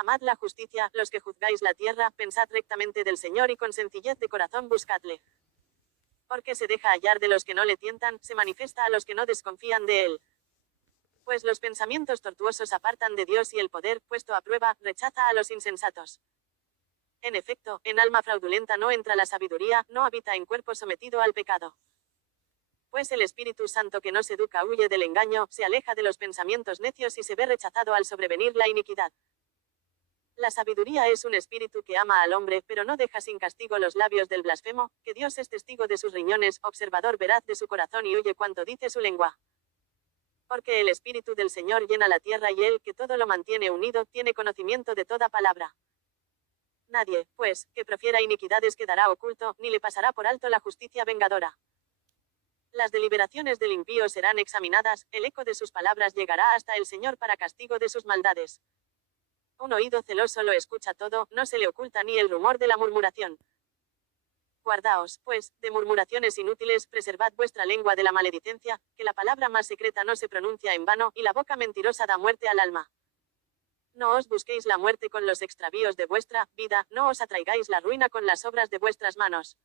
Amad la justicia, los que juzgáis la tierra, pensad rectamente del Señor y con sencillez de corazón buscadle. Porque se deja hallar de los que no le tientan, se manifiesta a los que no desconfían de él. Pues los pensamientos tortuosos apartan de Dios y el poder, puesto a prueba, rechaza a los insensatos. En efecto, en alma fraudulenta no entra la sabiduría, no habita en cuerpo sometido al pecado. Pues el Espíritu Santo que nos educa huye del engaño, se aleja de los pensamientos necios y se ve rechazado al sobrevenir la iniquidad. La sabiduría es un espíritu que ama al hombre, pero no deja sin castigo los labios del blasfemo, que Dios es testigo de sus riñones, observador veraz de su corazón y oye cuanto dice su lengua. Porque el Espíritu del Señor llena la tierra y él, que todo lo mantiene unido, tiene conocimiento de toda palabra. Nadie, pues, que profiera iniquidades quedará oculto, ni le pasará por alto la justicia vengadora. Las deliberaciones del impío serán examinadas, el eco de sus palabras llegará hasta el Señor para castigo de sus maldades. Un oído celoso lo escucha todo, no se le oculta ni el rumor de la murmuración. Guardaos, pues, de murmuraciones inútiles, preservad vuestra lengua de la maledicencia, que la palabra más secreta no se pronuncia en vano, y la boca mentirosa da muerte al alma. No os busquéis la muerte con los extravíos de vuestra vida, no os atraigáis la ruina con las obras de vuestras manos.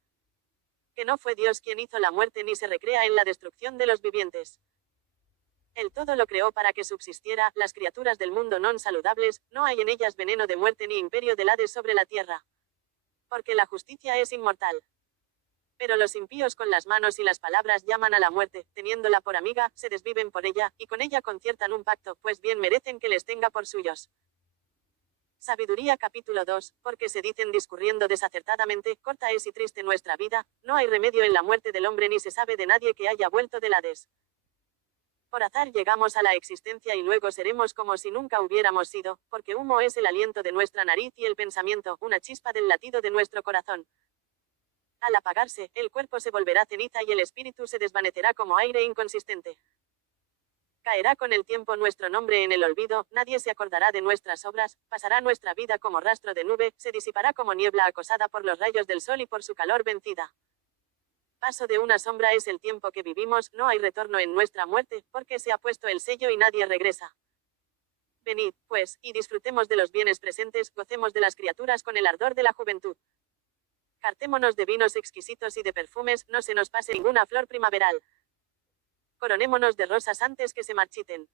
Que no fue Dios quien hizo la muerte ni se recrea en la destrucción de los vivientes. Él todo lo creó para que subsistiera, las criaturas del mundo non saludables, no hay en ellas veneno de muerte ni imperio del Hades sobre la tierra. Porque la justicia es inmortal. Pero los impíos con las manos y las palabras llaman a la muerte, teniéndola por amiga, se desviven por ella, y con ella conciertan un pacto, pues bien merecen que les tenga por suyos. Sabiduría capítulo 2, porque se dicen discurriendo desacertadamente, corta es y triste nuestra vida, no hay remedio en la muerte del hombre ni se sabe de nadie que haya vuelto del Hades. Por azar llegamos a la existencia y luego seremos como si nunca hubiéramos sido, porque humo es el aliento de nuestra nariz y el pensamiento, una chispa del latido de nuestro corazón. Al apagarse, el cuerpo se volverá ceniza y el espíritu se desvanecerá como aire inconsistente. Caerá con el tiempo nuestro nombre en el olvido, nadie se acordará de nuestras obras, pasará nuestra vida como rastro de nube, se disipará como niebla acosada por los rayos del sol y por su calor vencida. Paso de una sombra es el tiempo que vivimos, no hay retorno en nuestra muerte, porque se ha puesto el sello y nadie regresa. Venid, pues, y disfrutemos de los bienes presentes, gocemos de las criaturas con el ardor de la juventud. Hartémonos de vinos exquisitos y de perfumes, no se nos pase ninguna flor primaveral. Coronémonos de rosas antes que se marchiten.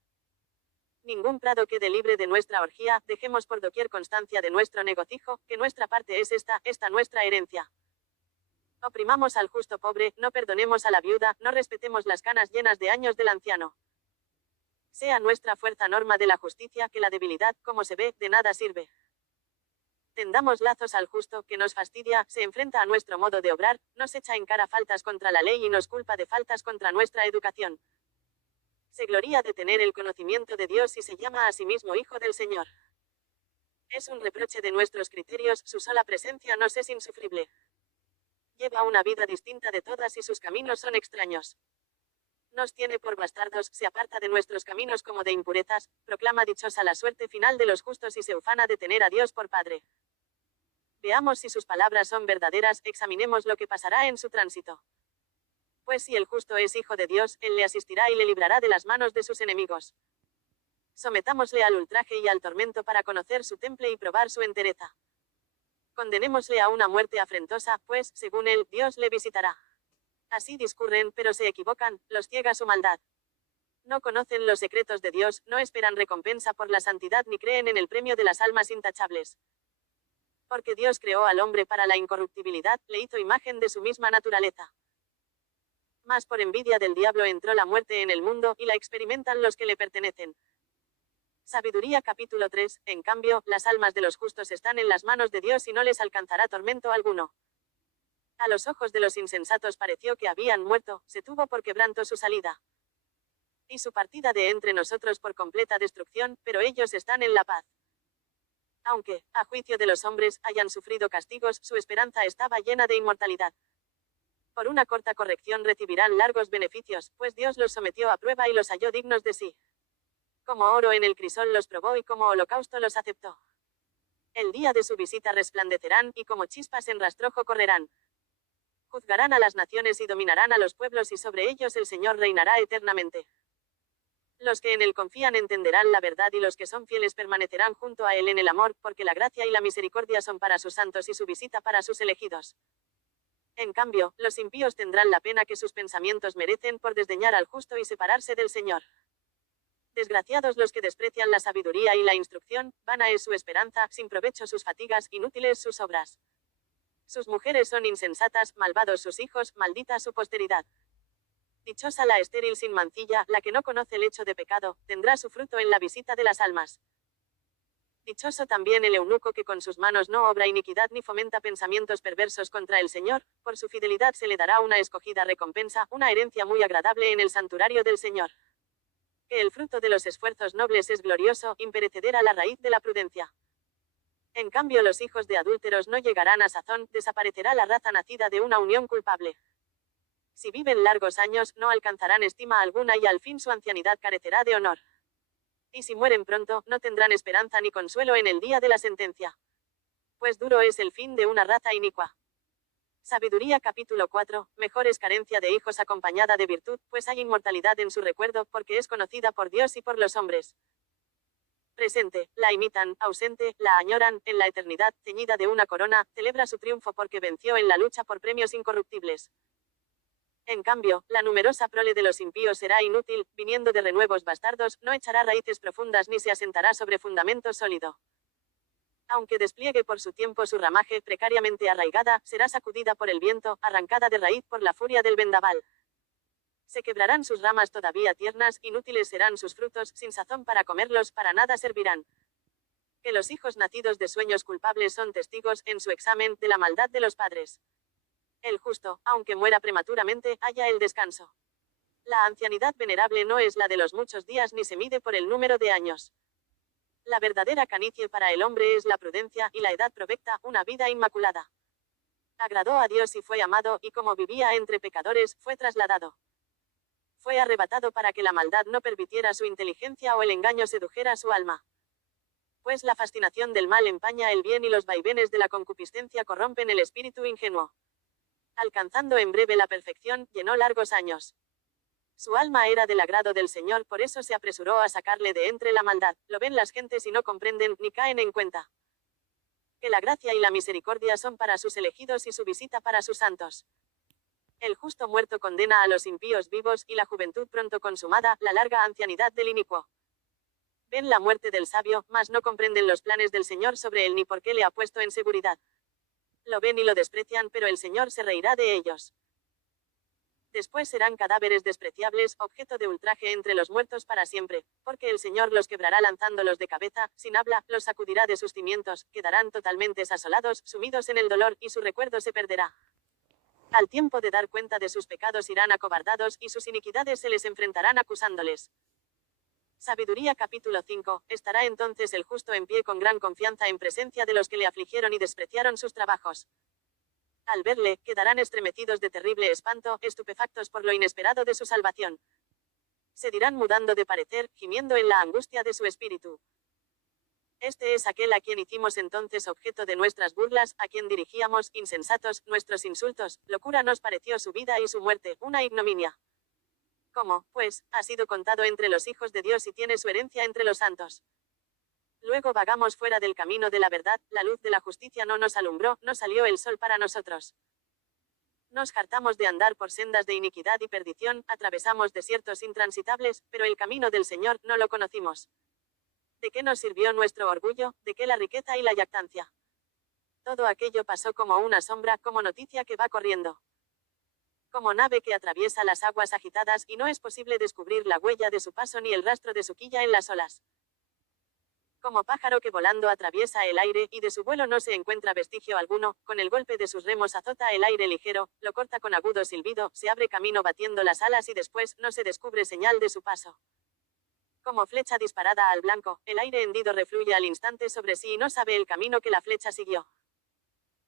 Ningún prado quede libre de nuestra orgía, dejemos por doquier constancia de nuestro negocijo, que nuestra parte es esta nuestra herencia. Oprimamos al justo pobre, no perdonemos a la viuda, no respetemos las canas llenas de años del anciano. Sea nuestra fuerza norma de la justicia, que la debilidad, como se ve, de nada sirve. Tendamos lazos al justo, que nos fastidia, se enfrenta a nuestro modo de obrar, nos echa en cara faltas contra la ley y nos culpa de faltas contra nuestra educación. Se gloría de tener el conocimiento de Dios y se llama a sí mismo Hijo del Señor. Es un reproche de nuestros criterios, su sola presencia nos es insufrible. Lleva una vida distinta de todas y sus caminos son extraños. Nos tiene por bastardos, se aparta de nuestros caminos como de impurezas, proclama dichosa la suerte final de los justos y se ufana de tener a Dios por Padre. Veamos si sus palabras son verdaderas, examinemos lo que pasará en su tránsito. Pues si el justo es hijo de Dios, él le asistirá y le librará de las manos de sus enemigos. Sometámosle al ultraje y al tormento para conocer su temple y probar su entereza. Condenémosle a una muerte afrentosa, pues, según él, Dios le visitará. Así discurren, pero se equivocan, los ciega su maldad. No conocen los secretos de Dios, no esperan recompensa por la santidad ni creen en el premio de las almas intachables. Porque Dios creó al hombre para la incorruptibilidad, le hizo imagen de su misma naturaleza. Mas por envidia del diablo entró la muerte en el mundo, y la experimentan los que le pertenecen. Sabiduría capítulo 3, en cambio, las almas de los justos están en las manos de Dios y no les alcanzará tormento alguno. A los ojos de los insensatos pareció que habían muerto, se tuvo por quebranto su salida. Y su partida de entre nosotros por completa destrucción, pero ellos están en la paz. Aunque, a juicio de los hombres, hayan sufrido castigos, su esperanza estaba llena de inmortalidad. Por una corta corrección recibirán largos beneficios, pues Dios los sometió a prueba y los halló dignos de sí. Como oro en el crisol los probó y como holocausto los aceptó. El día de su visita resplandecerán, y como chispas en rastrojo correrán. Juzgarán a las naciones y dominarán a los pueblos y sobre ellos el Señor reinará eternamente. Los que en él confían entenderán la verdad y los que son fieles permanecerán junto a él en el amor, porque la gracia y la misericordia son para sus santos y su visita para sus elegidos. En cambio, los impíos tendrán la pena que sus pensamientos merecen por desdeñar al justo y separarse del Señor. Desgraciados los que desprecian la sabiduría y la instrucción, vana es su esperanza, sin provecho sus fatigas, inútiles sus obras. Sus mujeres son insensatas, malvados sus hijos, maldita su posteridad. Dichosa la estéril sin mancilla, la que no conoce el hecho de pecado, tendrá su fruto en la visita de las almas. Dichoso también el eunuco que con sus manos no obra iniquidad ni fomenta pensamientos perversos contra el Señor, por su fidelidad se le dará una escogida recompensa, una herencia muy agradable en el santuario del Señor. Que el fruto de los esfuerzos nobles es glorioso, imperecedera la raíz de la prudencia. En cambio los hijos de adúlteros no llegarán a sazón, desaparecerá la raza nacida de una unión culpable. Si viven largos años, no alcanzarán estima alguna y al fin su ancianidad carecerá de honor. Y si mueren pronto, no tendrán esperanza ni consuelo en el día de la sentencia. Pues duro es el fin de una raza inicua. Sabiduría capítulo 4, mejor es carencia de hijos acompañada de virtud, pues hay inmortalidad en su recuerdo, porque es conocida por Dios y por los hombres. Presente, la imitan, ausente, la añoran, en la eternidad, ceñida de una corona, celebra su triunfo porque venció en la lucha por premios incorruptibles. En cambio, la numerosa prole de los impíos será inútil, viniendo de renuevos bastardos, no echará raíces profundas ni se asentará sobre fundamento sólido. Aunque despliegue por su tiempo su ramaje precariamente arraigada, será sacudida por el viento, arrancada de raíz por la furia del vendaval. Se quebrarán sus ramas todavía tiernas, inútiles serán sus frutos, sin sazón para comerlos, para nada servirán. Que los hijos nacidos de sueños culpables son testigos, en su examen, de la maldad de los padres. El justo, aunque muera prematuramente, halla el descanso. La ancianidad venerable no es la de los muchos días ni se mide por el número de años. La verdadera canicie para el hombre es la prudencia, y la edad provecta, una vida inmaculada. Agradó a Dios y fue amado, y como vivía entre pecadores, fue trasladado. Fue arrebatado para que la maldad no permitiera su inteligencia o el engaño sedujera su alma. Pues la fascinación del mal empaña el bien y los vaivenes de la concupiscencia corrompen el espíritu ingenuo. Alcanzando en breve la perfección, llenó largos años. Su alma era del agrado del Señor, por eso se apresuró a sacarle de entre la maldad. Lo ven las gentes y no comprenden, ni caen en cuenta. Que la gracia y la misericordia son para sus elegidos y su visita para sus santos. El justo muerto condena a los impíos vivos, y la juventud pronto consumada, la larga ancianidad del inicuo. Ven la muerte del sabio, mas no comprenden los planes del Señor sobre él ni por qué le ha puesto en seguridad. Lo ven y lo desprecian, pero el Señor se reirá de ellos. Después serán cadáveres despreciables, objeto de ultraje entre los muertos para siempre, porque el Señor los quebrará lanzándolos de cabeza, sin habla, los sacudirá de sus cimientos, quedarán totalmente asolados, sumidos en el dolor, y su recuerdo se perderá. Al tiempo de dar cuenta de sus pecados irán acobardados, y sus iniquidades se les enfrentarán acusándoles. Sabiduría capítulo 5, estará entonces el justo en pie con gran confianza en presencia de los que le afligieron y despreciaron sus trabajos. Al verle, quedarán estremecidos de terrible espanto, estupefactos por lo inesperado de su salvación. Se dirán mudando de parecer, gimiendo en la angustia de su espíritu. Este es aquel a quien hicimos entonces objeto de nuestras burlas, a quien dirigíamos, insensatos, nuestros insultos, locura nos pareció su vida y su muerte, una ignominia. ¿Cómo, pues, ha sido contado entre los hijos de Dios y tiene su herencia entre los santos? Luego vagamos fuera del camino de la verdad, la luz de la justicia no nos alumbró, no salió el sol para nosotros. Nos hartamos de andar por sendas de iniquidad y perdición, atravesamos desiertos intransitables, pero el camino del Señor no lo conocimos. ¿De qué nos sirvió nuestro orgullo? ¿De qué la riqueza y la jactancia? Todo aquello pasó como una sombra, como noticia que va corriendo. Como nave que atraviesa las aguas agitadas y no es posible descubrir la huella de su paso ni el rastro de su quilla en las olas. Como pájaro que volando atraviesa el aire, y de su vuelo no se encuentra vestigio alguno, con el golpe de sus remos azota el aire ligero, lo corta con agudo silbido, se abre camino batiendo las alas y después no se descubre señal de su paso. Como flecha disparada al blanco, el aire hendido refluye al instante sobre sí y no sabe el camino que la flecha siguió.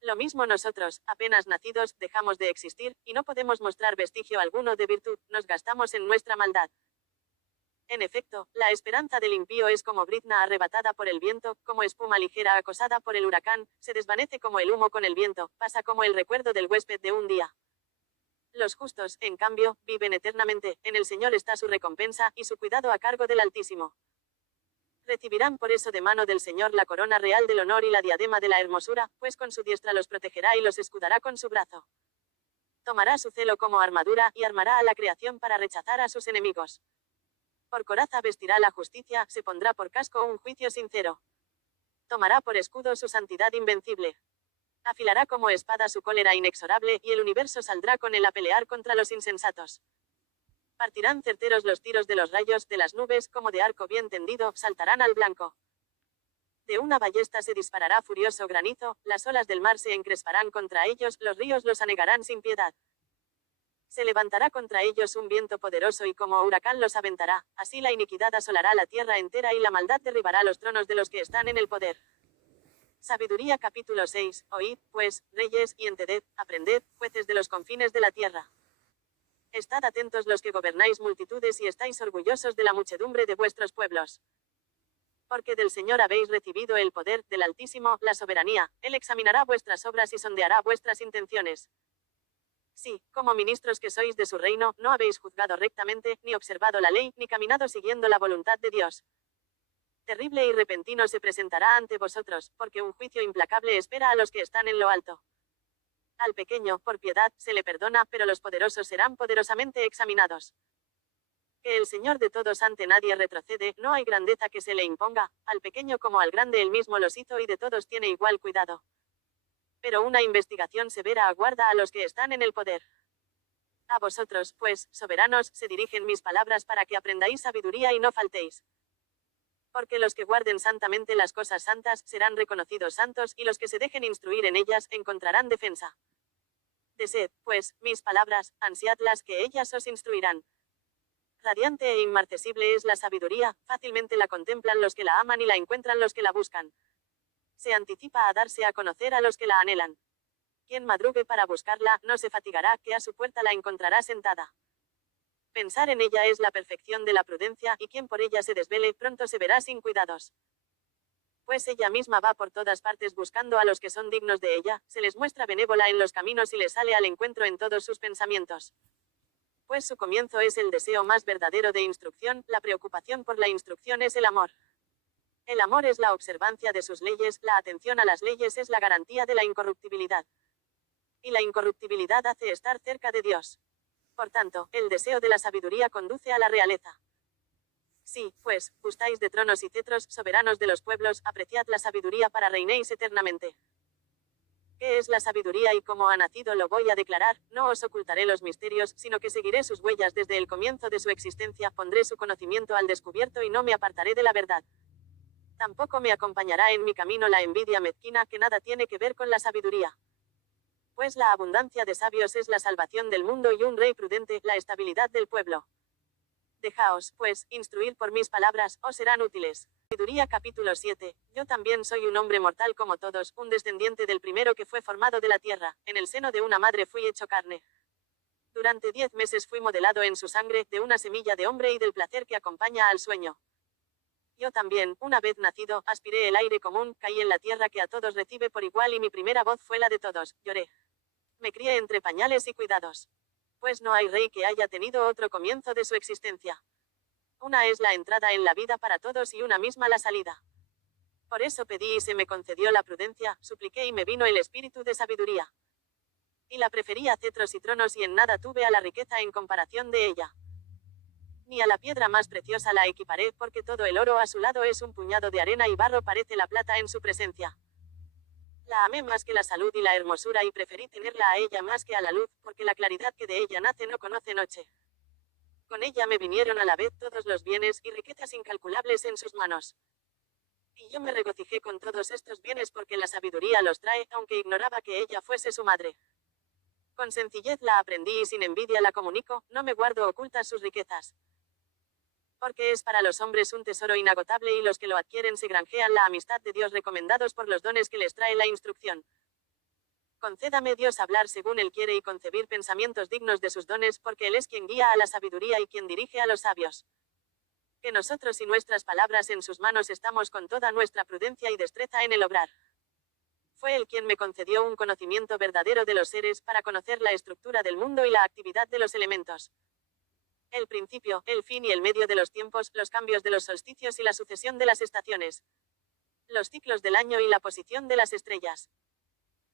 Lo mismo nosotros, apenas nacidos, dejamos de existir, y no podemos mostrar vestigio alguno de virtud, nos gastamos en nuestra maldad. En efecto, la esperanza del impío es como brizna arrebatada por el viento, como espuma ligera acosada por el huracán, se desvanece como el humo con el viento, pasa como el recuerdo del huésped de un día. Los justos, en cambio, viven eternamente, en el Señor está su recompensa, y su cuidado a cargo del Altísimo. Recibirán por eso de mano del Señor la corona real del honor y la diadema de la hermosura, pues con su diestra los protegerá y los escudará con su brazo. Tomará su celo como armadura, y armará a la creación para rechazar a sus enemigos. Por coraza vestirá la justicia, se pondrá por casco un juicio sincero. Tomará por escudo su santidad invencible. Afilará como espada su cólera inexorable, y el universo saldrá con él a pelear contra los insensatos. Partirán certeros los tiros de los rayos, de las nubes, como de arco bien tendido, saltarán al blanco. De una ballesta se disparará furioso granizo, las olas del mar se encresparán contra ellos, los ríos los anegarán sin piedad. Se levantará contra ellos un viento poderoso y como huracán los aventará, así la iniquidad asolará la tierra entera y la maldad derribará los tronos de los que están en el poder. Sabiduría capítulo 6, oíd, pues, reyes, y entended, aprended, jueces de los confines de la tierra. Estad atentos los que gobernáis multitudes y estáis orgullosos de la muchedumbre de vuestros pueblos. Porque del Señor habéis recibido el poder, del Altísimo, la soberanía, Él examinará vuestras obras y sondeará vuestras intenciones. Sí, como ministros que sois de su reino, no habéis juzgado rectamente, ni observado la ley, ni caminado siguiendo la voluntad de Dios. Terrible y repentino se presentará ante vosotros, porque un juicio implacable espera a los que están en lo alto. Al pequeño, por piedad, se le perdona, pero los poderosos serán poderosamente examinados. Que el Señor de todos ante nadie retrocede, no hay grandeza que se le imponga, al pequeño como al grande él mismo los hizo y de todos tiene igual cuidado. Pero una investigación severa aguarda a los que están en el poder. A vosotros, pues, soberanos, se dirigen mis palabras para que aprendáis sabiduría y no faltéis. Porque los que guarden santamente las cosas santas, serán reconocidos santos, y los que se dejen instruir en ellas, encontrarán defensa. Desead, pues, mis palabras, ansiadlas, que ellas os instruirán. Radiante e inmarcesible es la sabiduría, fácilmente la contemplan los que la aman y la encuentran los que la buscan. Se anticipa a darse a conocer a los que la anhelan. Quien madrugue para buscarla, no se fatigará, que a su puerta la encontrará sentada. Pensar en ella es la perfección de la prudencia, y quien por ella se desvele, pronto se verá sin cuidados. Pues ella misma va por todas partes buscando a los que son dignos de ella, se les muestra benévola en los caminos y les sale al encuentro en todos sus pensamientos. Pues su comienzo es el deseo más verdadero de instrucción, la preocupación por la instrucción es el amor. El amor es la observancia de sus leyes, la atención a las leyes es la garantía de la incorruptibilidad. Y la incorruptibilidad hace estar cerca de Dios. Por tanto, el deseo de la sabiduría conduce a la realeza. Sí, pues, gustáis de tronos y cetros, soberanos de los pueblos, apreciad la sabiduría para reinéis eternamente. ¿Qué es la sabiduría y cómo ha nacido? Lo voy a declarar, no os ocultaré los misterios, sino que seguiré sus huellas desde el comienzo de su existencia, pondré su conocimiento al descubierto y no me apartaré de la verdad. Tampoco me acompañará en mi camino la envidia mezquina, que nada tiene que ver con la sabiduría. Pues la abundancia de sabios es la salvación del mundo y un rey prudente, la estabilidad del pueblo. Dejaos, pues, instruir por mis palabras, os serán útiles. Sabiduría capítulo 7. Yo también soy un hombre mortal como todos, un descendiente del primero que fue formado de la tierra, en el seno de una madre fui hecho carne. Durante 10 meses fui modelado en su sangre, de una semilla de hombre y del placer que acompaña al sueño. Yo también, una vez nacido, aspiré el aire común, caí en la tierra que a todos recibe por igual y mi primera voz fue la de todos, lloré. Me crié entre pañales y cuidados. Pues no hay rey que haya tenido otro comienzo de su existencia. Una es la entrada en la vida para todos y una misma la salida. Por eso pedí y se me concedió la prudencia, supliqué y me vino el espíritu de sabiduría. Y la preferí a cetros y tronos y en nada tuve a la riqueza en comparación de ella. Ni a la piedra más preciosa la equiparé, porque todo el oro a su lado es un puñado de arena y barro parece la plata en su presencia. La amé más que la salud y la hermosura y preferí tenerla a ella más que a la luz, porque la claridad que de ella nace no conoce noche. Con ella me vinieron a la vez todos los bienes y riquezas incalculables en sus manos. Y yo me regocijé con todos estos bienes porque la sabiduría los trae, aunque ignoraba que ella fuese su madre. Con sencillez la aprendí y sin envidia la comunico, no me guardo ocultas sus riquezas. Porque es para los hombres un tesoro inagotable y los que lo adquieren se granjean la amistad de Dios recomendados por los dones que les trae la instrucción. Concédame Dios hablar según Él quiere y concebir pensamientos dignos de sus dones, porque Él es quien guía a la sabiduría y quien dirige a los sabios. Que nosotros y nuestras palabras en sus manos estamos con toda nuestra prudencia y destreza en el obrar. Fue Él quien me concedió un conocimiento verdadero de los seres para conocer la estructura del mundo y la actividad de los elementos. El principio, el fin y el medio de los tiempos, los cambios de los solsticios y la sucesión de las estaciones. Los ciclos del año y la posición de las estrellas.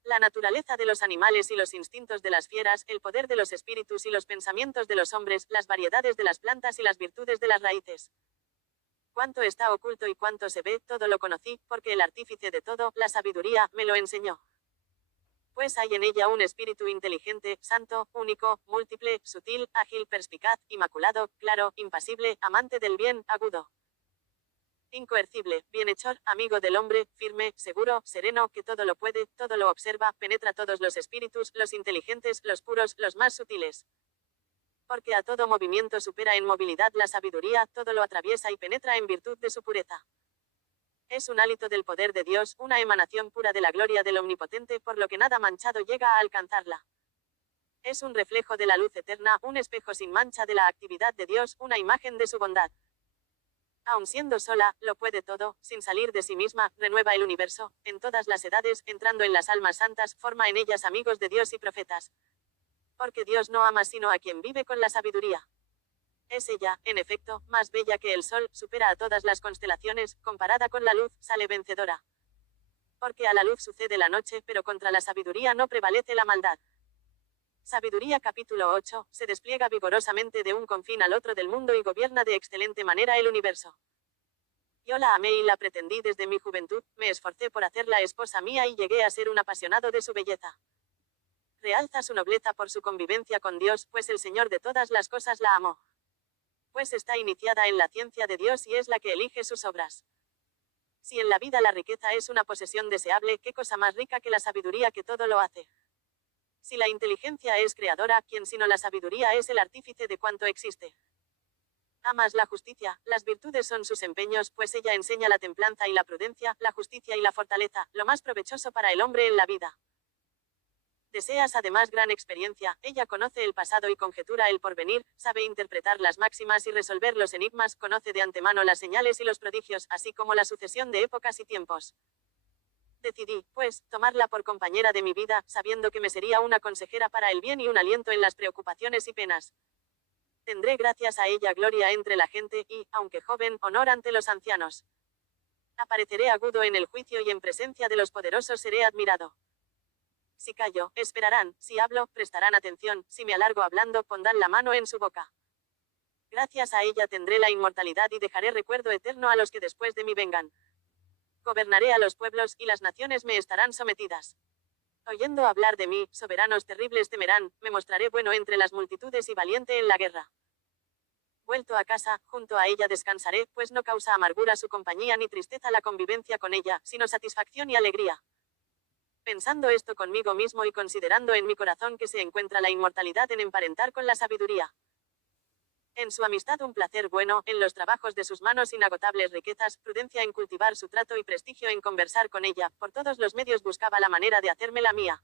La naturaleza de los animales y los instintos de las fieras, el poder de los espíritus y los pensamientos de los hombres, las variedades de las plantas y las virtudes de las raíces. Cuánto está oculto y cuánto se ve, todo lo conocí, porque el artífice de todo, la sabiduría, me lo enseñó. Pues hay en ella un espíritu inteligente, santo, único, múltiple, sutil, ágil, perspicaz, inmaculado, claro, impasible, amante del bien, agudo. Incoercible, bienhechor, amigo del hombre, firme, seguro, sereno, que todo lo puede, todo lo observa, penetra todos los espíritus, los inteligentes, los puros, los más sutiles. Porque a todo movimiento supera en movilidad la sabiduría, todo lo atraviesa y penetra en virtud de su pureza. Es un hálito del poder de Dios, una emanación pura de la gloria del Omnipotente, por lo que nada manchado llega a alcanzarla. Es un reflejo de la luz eterna, un espejo sin mancha de la actividad de Dios, una imagen de su bondad. Aun siendo sola, lo puede todo, sin salir de sí misma, renueva el universo, en todas las edades, entrando en las almas santas, forma en ellas amigos de Dios y profetas. Porque Dios no ama sino a quien vive con la sabiduría. Es ella, en efecto, más bella que el sol, supera a todas las constelaciones, comparada con la luz, sale vencedora. Porque a la luz sucede la noche, pero contra la sabiduría no prevalece la maldad. Sabiduría capítulo 8, se despliega vigorosamente de un confín al otro del mundo y gobierna de excelente manera el universo. Yo la amé y la pretendí desde mi juventud, me esforcé por hacerla esposa mía y llegué a ser un apasionado de su belleza. Realza su nobleza por su convivencia con Dios, pues el Señor de todas las cosas la amó. Pues está iniciada en la ciencia de Dios y es la que elige sus obras. Si en la vida la riqueza es una posesión deseable, ¿qué cosa más rica que la sabiduría que todo lo hace? Si la inteligencia es creadora, ¿quién sino la sabiduría es el artífice de cuanto existe? Amas la justicia, las virtudes son sus empeños, pues ella enseña la templanza y la prudencia, la justicia y la fortaleza, lo más provechoso para el hombre en la vida. Deseas además gran experiencia, ella conoce el pasado y conjetura el porvenir, sabe interpretar las máximas y resolver los enigmas, conoce de antemano las señales y los prodigios, así como la sucesión de épocas y tiempos. Decidí, pues, tomarla por compañera de mi vida, sabiendo que me sería una consejera para el bien y un aliento en las preocupaciones y penas. Tendré gracias a ella gloria entre la gente, y, aunque joven, honor ante los ancianos. Apareceré agudo en el juicio y en presencia de los poderosos seré admirado. Si callo, esperarán, si hablo, prestarán atención, si me alargo hablando, pondrán la mano en su boca. Gracias a ella tendré la inmortalidad y dejaré recuerdo eterno a los que después de mí vengan. Gobernaré a los pueblos, y las naciones me estarán sometidas. Oyendo hablar de mí, soberanos terribles temerán, me mostraré bueno entre las multitudes y valiente en la guerra. Vuelto a casa, junto a ella descansaré, pues no causa amargura su compañía ni tristeza la convivencia con ella, sino satisfacción y alegría. Pensando esto conmigo mismo y considerando en mi corazón que se encuentra la inmortalidad en emparentar con la sabiduría. En su amistad un placer bueno, en los trabajos de sus manos inagotables riquezas, prudencia en cultivar su trato y prestigio en conversar con ella, por todos los medios buscaba la manera de hacerme la mía.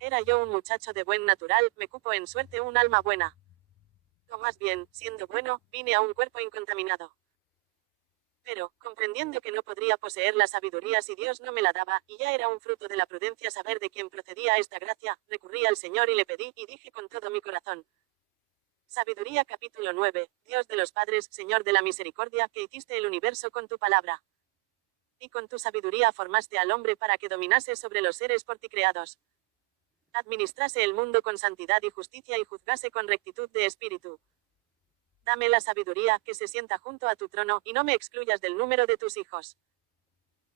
Era yo un muchacho de buen natural, me cupo en suerte un alma buena. O más bien, siendo bueno, vine a un cuerpo incontaminado. Pero, comprendiendo que no podría poseer la sabiduría si Dios no me la daba, y ya era un fruto de la prudencia saber de quién procedía esta gracia, recurrí al Señor y le pedí, y dije con todo mi corazón. Sabiduría capítulo 9, Dios de los padres, Señor de la misericordia, que hiciste el universo con tu palabra. Y con tu sabiduría formaste al hombre para que dominase sobre los seres por ti creados. Administrase el mundo con santidad y justicia y juzgase con rectitud de espíritu. Dame la sabiduría, que se sienta junto a tu trono, y no me excluyas del número de tus hijos.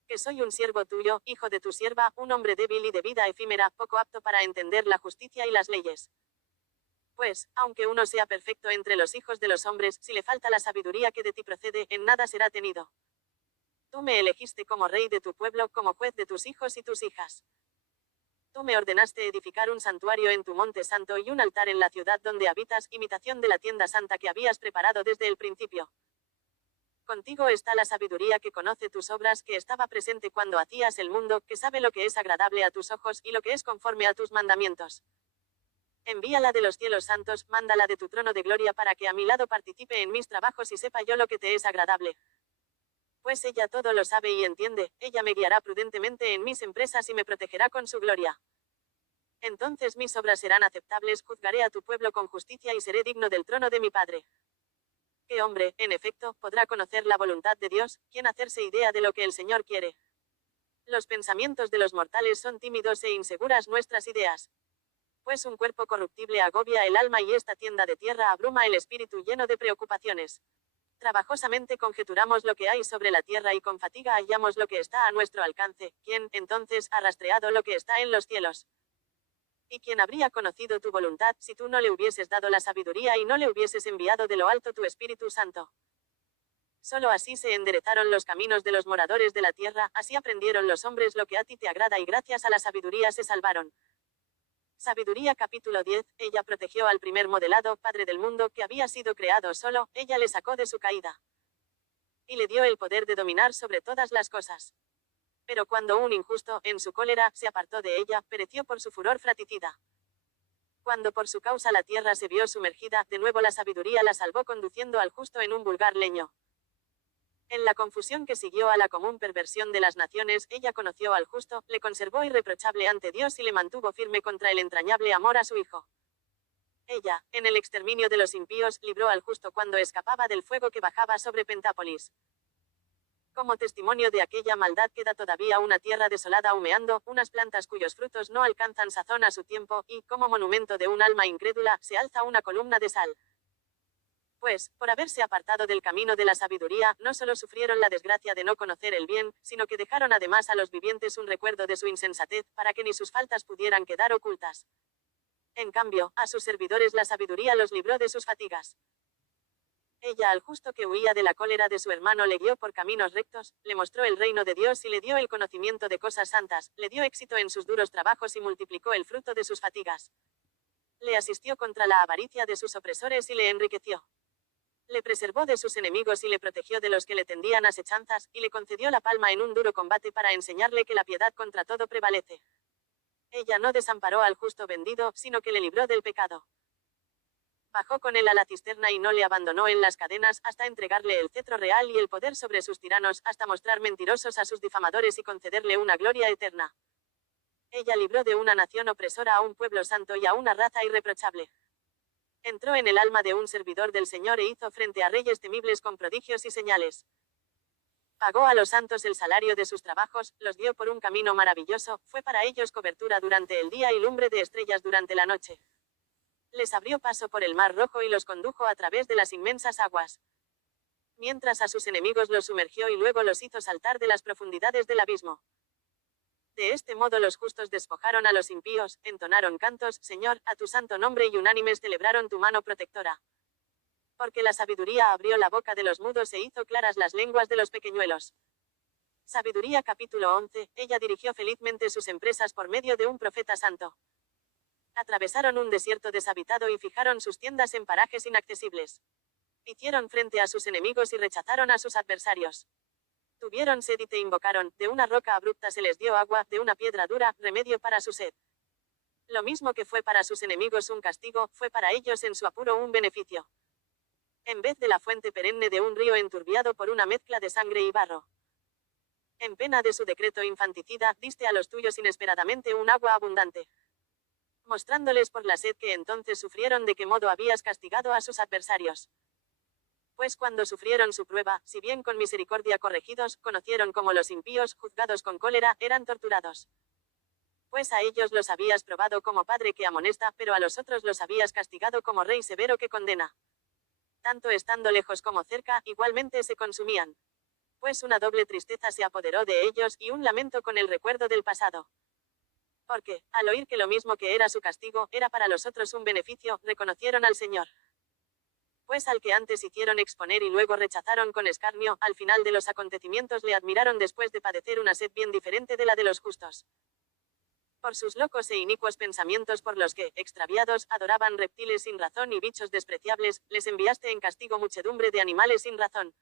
Que soy un siervo tuyo, hijo de tu sierva, un hombre débil y de vida efímera, poco apto para entender la justicia y las leyes. Pues, aunque uno sea perfecto entre los hijos de los hombres, si le falta la sabiduría que de ti procede, en nada será tenido. Tú me elegiste como rey de tu pueblo, como juez de tus hijos y tus hijas. Tú me ordenaste edificar un santuario en tu monte santo y un altar en la ciudad donde habitas, imitación de la tienda santa que habías preparado desde el principio. Contigo está la sabiduría que conoce tus obras, que estaba presente cuando hacías el mundo, que sabe lo que es agradable a tus ojos y lo que es conforme a tus mandamientos. Envíala de los cielos santos, mándala de tu trono de gloria para que a mi lado participe en mis trabajos y sepa yo lo que te es agradable. Pues ella todo lo sabe y entiende, ella me guiará prudentemente en mis empresas y me protegerá con su gloria. Entonces mis obras serán aceptables, juzgaré a tu pueblo con justicia y seré digno del trono de mi Padre. ¿Qué hombre, en efecto, podrá conocer la voluntad de Dios, quién hacerse idea de lo que el Señor quiere? Los pensamientos de los mortales son tímidos e inseguras nuestras ideas. Pues un cuerpo corruptible agobia el alma y esta tienda de tierra abruma el espíritu lleno de preocupaciones. Trabajosamente conjeturamos lo que hay sobre la tierra y con fatiga hallamos lo que está a nuestro alcance. ¿Quién, entonces, ha rastreado lo que está en los cielos? ¿Y quién habría conocido tu voluntad, si tú no le hubieses dado la sabiduría y no le hubieses enviado de lo alto tu Espíritu Santo? Solo así se enderezaron los caminos de los moradores de la tierra, así aprendieron los hombres lo que a ti te agrada y gracias a la sabiduría se salvaron. Sabiduría capítulo 10, ella protegió al primer modelado, padre del mundo, que había sido creado solo, ella le sacó de su caída. Y le dio el poder de dominar sobre todas las cosas. Pero cuando un injusto, en su cólera, se apartó de ella, pereció por su furor fratricida. Cuando por su causa la tierra se vio sumergida, de nuevo la sabiduría la salvó conduciendo al justo en un vulgar leño. En la confusión que siguió a la común perversión de las naciones, ella conoció al justo, le conservó irreprochable ante Dios y le mantuvo firme contra el entrañable amor a su Hijo. Ella, en el exterminio de los impíos, libró al justo cuando escapaba del fuego que bajaba sobre Pentápolis. Como testimonio de aquella maldad queda todavía una tierra desolada humeando, unas plantas cuyos frutos no alcanzan sazón a su tiempo, y, como monumento de un alma incrédula, se alza una columna de sal. Pues, por haberse apartado del camino de la sabiduría, no solo sufrieron la desgracia de no conocer el bien, sino que dejaron además a los vivientes un recuerdo de su insensatez, para que ni sus faltas pudieran quedar ocultas. En cambio, a sus servidores la sabiduría los libró de sus fatigas. Ella al justo que huía de la cólera de su hermano le guió por caminos rectos, le mostró el reino de Dios y le dio el conocimiento de cosas santas, le dio éxito en sus duros trabajos y multiplicó el fruto de sus fatigas. Le asistió contra la avaricia de sus opresores y le enriqueció. Le preservó de sus enemigos y le protegió de los que le tendían asechanzas, y le concedió la palma en un duro combate para enseñarle que la piedad contra todo prevalece. Ella no desamparó al justo vendido, sino que le libró del pecado. Bajó con él a la cisterna y no le abandonó en las cadenas, hasta entregarle el cetro real y el poder sobre sus tiranos, hasta mostrar mentirosos a sus difamadores y concederle una gloria eterna. Ella libró de una nación opresora a un pueblo santo y a una raza irreprochable. Entró en el alma de un servidor del Señor e hizo frente a reyes temibles con prodigios y señales. Pagó a los santos el salario de sus trabajos, los guió por un camino maravilloso, fue para ellos cobertura durante el día y lumbre de estrellas durante la noche. Les abrió paso por el mar rojo y los condujo a través de las inmensas aguas. Mientras a sus enemigos los sumergió y luego los hizo saltar de las profundidades del abismo. De este modo los justos despojaron a los impíos, entonaron cantos, Señor, a tu santo nombre y unánimes celebraron tu mano protectora. Porque la sabiduría abrió la boca de los mudos e hizo claras las lenguas de los pequeñuelos. Sabiduría capítulo 11, ella dirigió felizmente sus empresas por medio de un profeta santo. Atravesaron un desierto deshabitado y fijaron sus tiendas en parajes inaccesibles. Hicieron frente a sus enemigos y rechazaron a sus adversarios. Tuvieron sed y te invocaron, de una roca abrupta se les dio agua, de una piedra dura, remedio para su sed. Lo mismo que fue para sus enemigos un castigo, fue para ellos en su apuro un beneficio. En vez de la fuente perenne de un río enturbiado por una mezcla de sangre y barro. En pena de su decreto infanticida, diste a los tuyos inesperadamente un agua abundante. Mostrándoles por la sed que entonces sufrieron de qué modo habías castigado a sus adversarios. Pues cuando sufrieron su prueba, si bien con misericordia corregidos, conocieron como los impíos, juzgados con cólera, eran torturados. Pues a ellos los habías probado como padre que amonesta, pero a los otros los habías castigado como rey severo que condena. Tanto estando lejos como cerca, igualmente se consumían. Pues una doble tristeza se apoderó de ellos, y un lamento con el recuerdo del pasado. Porque, al oír que lo mismo que era su castigo, era para los otros un beneficio, reconocieron al Señor. Pues al que antes hicieron exponer y luego rechazaron con escarnio, al final de los acontecimientos le admiraron después de padecer una sed bien diferente de la de los justos. Por sus locos e inicuos pensamientos por los que, extraviados, adoraban reptiles sin razón y bichos despreciables, les enviaste en castigo muchedumbre de animales sin razón.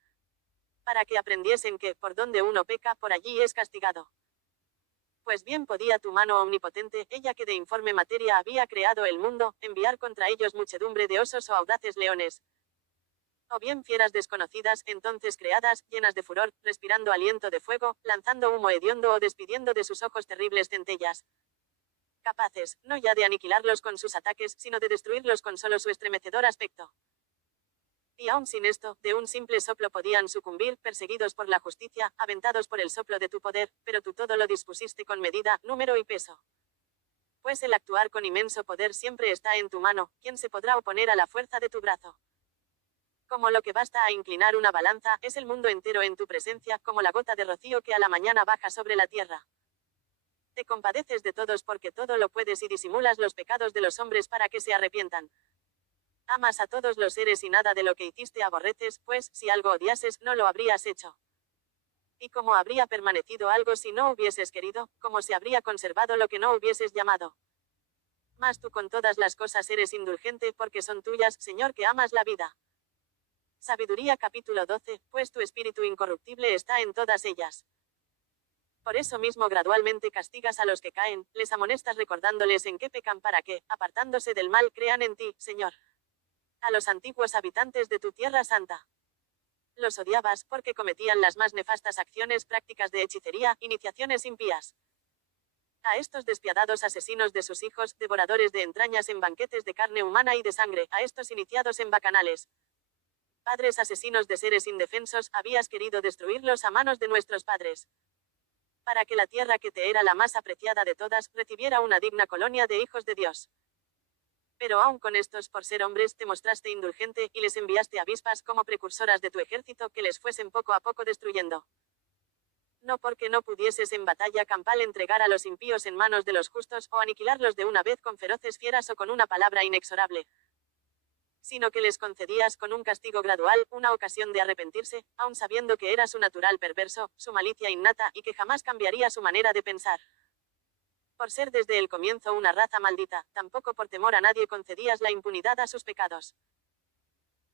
Para que aprendiesen que, por donde uno peca, por allí es castigado. Pues bien podía tu mano omnipotente, ella que de informe materia había creado el mundo, enviar contra ellos muchedumbre de osos o audaces leones. O bien fieras desconocidas, entonces creadas, llenas de furor, respirando aliento de fuego, lanzando humo hediondo o despidiendo de sus ojos terribles centellas. Capaces, no ya de aniquilarlos con sus ataques, sino de destruirlos con solo su estremecedor aspecto. Y aún sin esto, de un simple soplo podían sucumbir, perseguidos por la justicia, aventados por el soplo de tu poder, pero tú todo lo dispusiste con medida, número y peso. Pues el actuar con inmenso poder siempre está en tu mano, ¿quién se podrá oponer a la fuerza de tu brazo? Como lo que basta a inclinar una balanza, es el mundo entero en tu presencia, como la gota de rocío que a la mañana baja sobre la tierra. Te compadeces de todos porque todo lo puedes y disimulas los pecados de los hombres para que se arrepientan. Amas a todos los seres y nada de lo que hiciste aborreces, pues, si algo odiases, no lo habrías hecho. ¿Y cómo habría permanecido algo si no hubieses querido? ¿Cómo se habría conservado lo que no hubieses llamado? Mas tú con todas las cosas eres indulgente porque son tuyas, Señor, que amas la vida. Sabiduría capítulo 12, pues tu espíritu incorruptible está en todas ellas. Por eso mismo gradualmente castigas a los que caen, les amonestas recordándoles en qué pecan para que, apartándose del mal, crean en ti, Señor. A los antiguos habitantes de tu tierra santa. Los odiabas porque cometían las más nefastas acciones prácticas de hechicería, iniciaciones impías. A estos despiadados asesinos de sus hijos, devoradores de entrañas en banquetes de carne humana y de sangre, a estos iniciados en bacanales. Padres asesinos de seres indefensos, habías querido destruirlos a manos de nuestros padres. Para que la tierra que te era la más apreciada de todas, recibiera una digna colonia de hijos de Dios. Pero aun con estos, por ser hombres, te mostraste indulgente, y les enviaste avispas como precursoras de tu ejército que les fuesen poco a poco destruyendo. No porque no pudieses en batalla campal entregar a los impíos en manos de los justos, o aniquilarlos de una vez con feroces fieras o con una palabra inexorable. Sino que les concedías con un castigo gradual, una ocasión de arrepentirse, aun sabiendo que era su natural perverso, su malicia innata, y que jamás cambiaría su manera de pensar. Por ser desde el comienzo una raza maldita, tampoco por temor a nadie concedías la impunidad a sus pecados.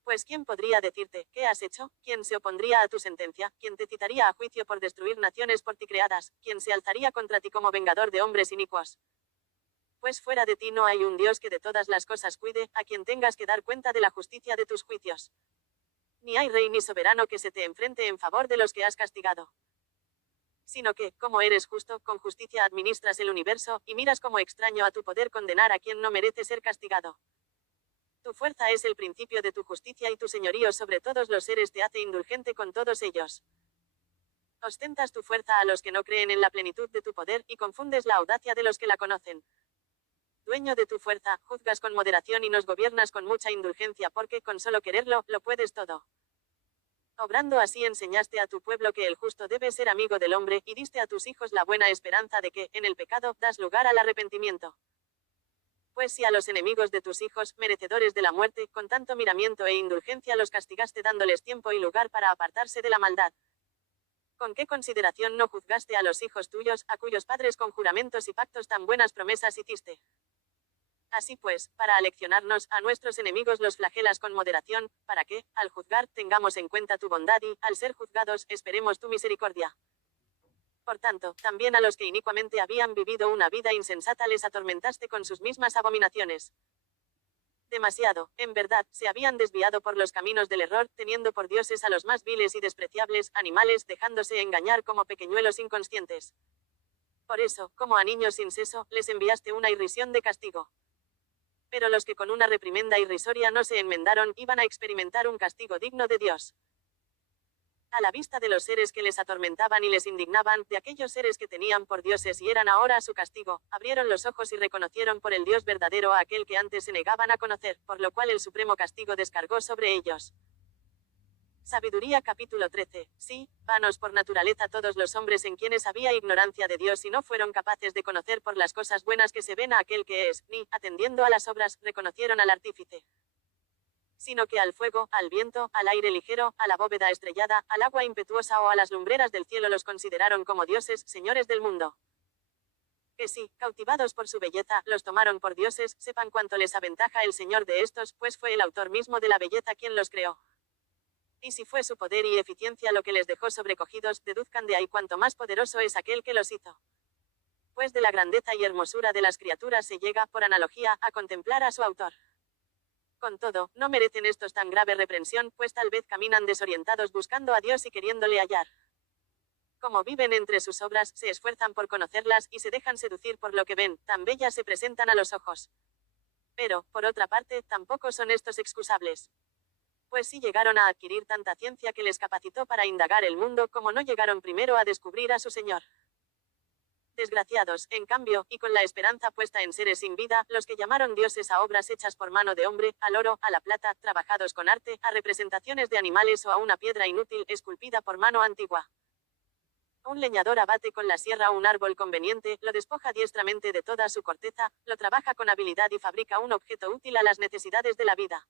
Pues ¿quién podría decirte, qué has hecho? ¿Quién se opondría a tu sentencia? ¿Quién te citaría a juicio por destruir naciones por ti creadas? ¿Quién se alzaría contra ti como vengador de hombres inicuos? Pues fuera de ti no hay un Dios que de todas las cosas cuide, a quien tengas que dar cuenta de la justicia de tus juicios. Ni hay rey ni soberano que se te enfrente en favor de los que has castigado. Sino que, como eres justo, con justicia administras el universo, y miras como extraño a tu poder condenar a quien no merece ser castigado. Tu fuerza es el principio de tu justicia y tu señorío sobre todos los seres te hace indulgente con todos ellos. Ostentas tu fuerza a los que no creen en la plenitud de tu poder, y confundes la audacia de los que la conocen. Dueño de tu fuerza, juzgas con moderación y nos gobiernas con mucha indulgencia porque, con solo quererlo, lo puedes todo. Obrando así enseñaste a tu pueblo que el justo debe ser amigo del hombre, y diste a tus hijos la buena esperanza de que, en el pecado, das lugar al arrepentimiento. Pues si a los enemigos de tus hijos, merecedores de la muerte, con tanto miramiento e indulgencia los castigaste dándoles tiempo y lugar para apartarse de la maldad. ¿Con qué consideración no juzgaste a los hijos tuyos, a cuyos padres con juramentos y pactos tan buenas promesas hiciste? Así pues, para aleccionarnos, a nuestros enemigos los flagelas con moderación, para que, al juzgar, tengamos en cuenta tu bondad y, al ser juzgados, esperemos tu misericordia. Por tanto, también a los que inicuamente habían vivido una vida insensata les atormentaste con sus mismas abominaciones. Demasiado, en verdad, se habían desviado por los caminos del error, teniendo por dioses a los más viles y despreciables, animales, dejándose engañar como pequeñuelos inconscientes. Por eso, como a niños sin seso, les enviaste una irrisión de castigo. Pero los que con una reprimenda irrisoria no se enmendaron, iban a experimentar un castigo digno de Dios. A la vista de los seres que les atormentaban y les indignaban, de aquellos seres que tenían por dioses y eran ahora su castigo, abrieron los ojos y reconocieron por el Dios verdadero a aquel que antes se negaban a conocer, por lo cual el supremo castigo descargó sobre ellos. Sabiduría capítulo 13. Sí, vanos por naturaleza todos los hombres en quienes había ignorancia de Dios y no fueron capaces de conocer por las cosas buenas que se ven a aquel que es, ni, atendiendo a las obras, reconocieron al artífice. Sino que al fuego, al viento, al aire ligero, a la bóveda estrellada, al agua impetuosa o a las lumbreras del cielo los consideraron como dioses, señores del mundo. Que sí, cautivados por su belleza, los tomaron por dioses, sepan cuánto les aventaja el Señor de estos, pues fue el autor mismo de la belleza quien los creó. Y si fue su poder y eficiencia lo que les dejó sobrecogidos, deduzcan de ahí cuánto más poderoso es aquel que los hizo. Pues de la grandeza y hermosura de las criaturas se llega, por analogía, a contemplar a su autor. Con todo, no merecen estos tan grave reprensión, pues tal vez caminan desorientados buscando a Dios y queriéndole hallar. Como viven entre sus obras, se esfuerzan por conocerlas, y se dejan seducir por lo que ven, tan bellas se presentan a los ojos. Pero, por otra parte, tampoco son estos excusables. Pues sí llegaron a adquirir tanta ciencia que les capacitó para indagar el mundo, como no llegaron primero a descubrir a su Señor. Desgraciados, en cambio, y con la esperanza puesta en seres sin vida, los que llamaron dioses a obras hechas por mano de hombre, al oro, a la plata, trabajados con arte, a representaciones de animales o a una piedra inútil, esculpida por mano antigua. Un leñador abate con la sierra un árbol conveniente, lo despoja diestramente de toda su corteza, lo trabaja con habilidad y fabrica un objeto útil a las necesidades de la vida.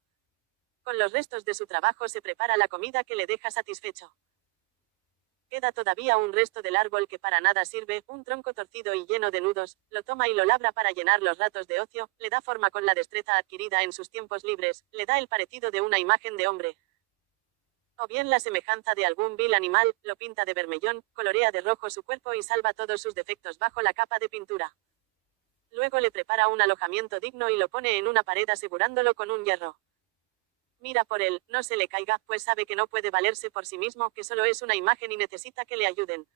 Con los restos de su trabajo se prepara la comida que le deja satisfecho. Queda todavía un resto del árbol que para nada sirve, un tronco torcido y lleno de nudos, lo toma y lo labra para llenar los ratos de ocio, le da forma con la destreza adquirida en sus tiempos libres, le da el parecido de una imagen de hombre. O bien la semejanza de algún vil animal, lo pinta de bermellón, colorea de rojo su cuerpo y salva todos sus defectos bajo la capa de pintura. Luego le prepara un alojamiento digno y lo pone en una pared asegurándolo con un hierro. Mira por él, no se le caiga, pues sabe que no puede valerse por sí mismo, que solo es una imagen y necesita que le ayuden.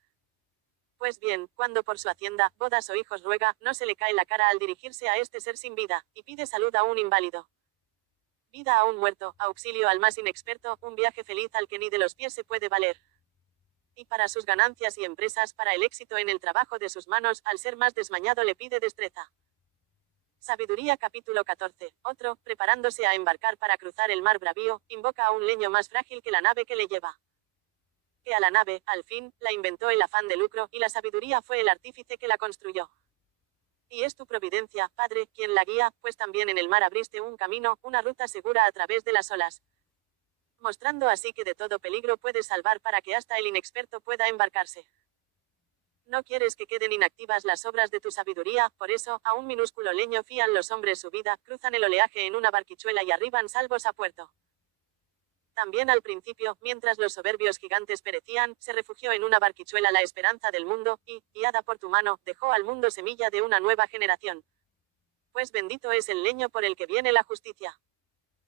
Pues bien, cuando por su hacienda, bodas o hijos ruega, no se le cae la cara al dirigirse a este ser sin vida, y pide salud a un inválido. Vida a un muerto, auxilio al más inexperto, un viaje feliz al que ni de los pies se puede valer. Y para sus ganancias y empresas, para el éxito en el trabajo de sus manos, al ser más desmañado le pide destreza. Sabiduría capítulo 14. Otro, preparándose a embarcar para cruzar el mar bravío, invoca a un leño más frágil que la nave que le lleva. Que a la nave, al fin, la inventó el afán de lucro, y la sabiduría fue el artífice que la construyó. Y es tu providencia, Padre, quien la guía, pues también en el mar abriste un camino, una ruta segura a través de las olas. Mostrando así que de todo peligro puedes salvar para que hasta el inexperto pueda embarcarse. No quieres que queden inactivas las obras de tu sabiduría, por eso, a un minúsculo leño fían los hombres su vida, cruzan el oleaje en una barquichuela y arriban salvos a puerto. También al principio, mientras los soberbios gigantes perecían, se refugió en una barquichuela la esperanza del mundo, y, guiada por tu mano, dejó al mundo semilla de una nueva generación. Pues bendito es el leño por el que viene la justicia.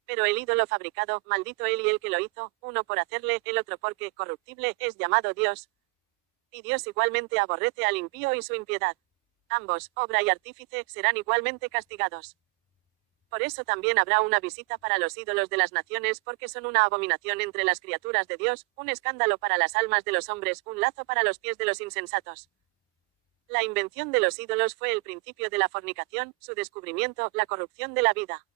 Pero el ídolo fabricado, maldito él y el que lo hizo, uno por hacerle, el otro porque, corruptible, es llamado Dios. Y Dios igualmente aborrece al impío y su impiedad. Ambos, obra y artífice, serán igualmente castigados. Por eso también habrá una visita para los ídolos de las naciones, porque son una abominación entre las criaturas de Dios, un escándalo para las almas de los hombres, un lazo para los pies de los insensatos. La invención de los ídolos fue el principio de la fornicación, su descubrimiento, la corrupción de la vida.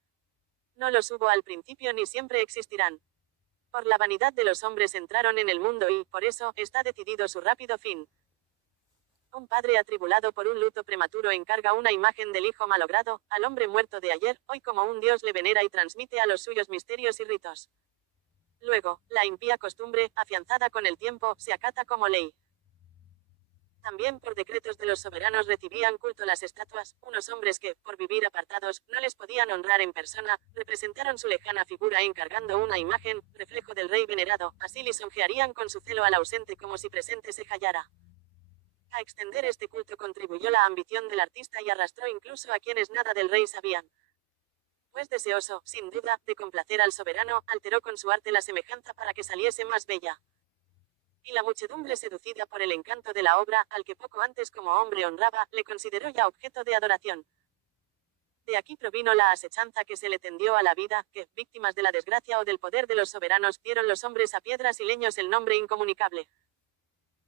No los hubo al principio ni siempre existirán. Por la vanidad de los hombres entraron en el mundo y, por eso, está decidido su rápido fin. Un padre atribulado por un luto prematuro encarga una imagen del hijo malogrado, al hombre muerto de ayer, hoy como un dios le venera y transmite a los suyos misterios y ritos. Luego, la impía costumbre, afianzada con el tiempo, se acata como ley. También por decretos de los soberanos recibían culto las estatuas, unos hombres que, por vivir apartados, no les podían honrar en persona, representaron su lejana figura encargando una imagen, reflejo del rey venerado, así lisonjearían con su celo al ausente como si presente se hallara. A extender este culto contribuyó la ambición del artista y arrastró incluso a quienes nada del rey sabían. Pues deseoso, sin duda, de complacer al soberano, alteró con su arte la semejanza para que saliese más bella. Y la muchedumbre seducida por el encanto de la obra, al que poco antes como hombre honraba, le consideró ya objeto de adoración. De aquí provino la asechanza que se le tendió a la vida, que, víctimas de la desgracia o del poder de los soberanos, dieron los hombres a piedras y leños el nombre incomunicable.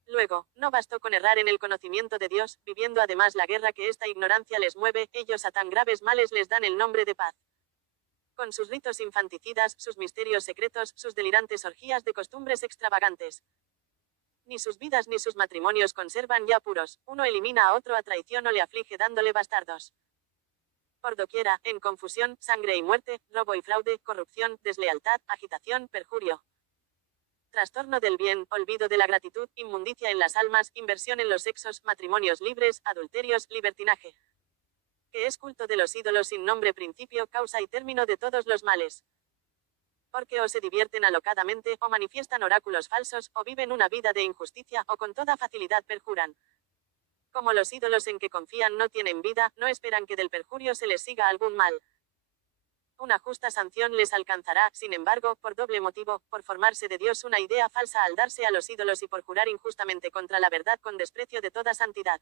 Luego, no bastó con errar en el conocimiento de Dios, viviendo además la guerra que esta ignorancia les mueve, ellos a tan graves males les dan el nombre de paz. Con sus ritos infanticidas, sus misterios secretos, sus delirantes orgías de costumbres extravagantes. Ni sus vidas ni sus matrimonios conservan ya puros, uno elimina a otro a traición o le aflige dándole bastardos. Por doquiera, en confusión, sangre y muerte, robo y fraude, corrupción, deslealtad, agitación, perjurio. Trastorno del bien, olvido de la gratitud, inmundicia en las almas, inversión en los sexos, matrimonios libres, adulterios, libertinaje. Que es culto de los ídolos sin nombre, principio, causa y término de todos los males. Porque o se divierten alocadamente, o manifiestan oráculos falsos, o viven una vida de injusticia, o con toda facilidad perjuran. Como los ídolos en que confían no tienen vida, no esperan que del perjurio se les siga algún mal. Una justa sanción les alcanzará, sin embargo, por doble motivo, por formarse de Dios una idea falsa al darse a los ídolos y por jurar injustamente contra la verdad con desprecio de toda santidad.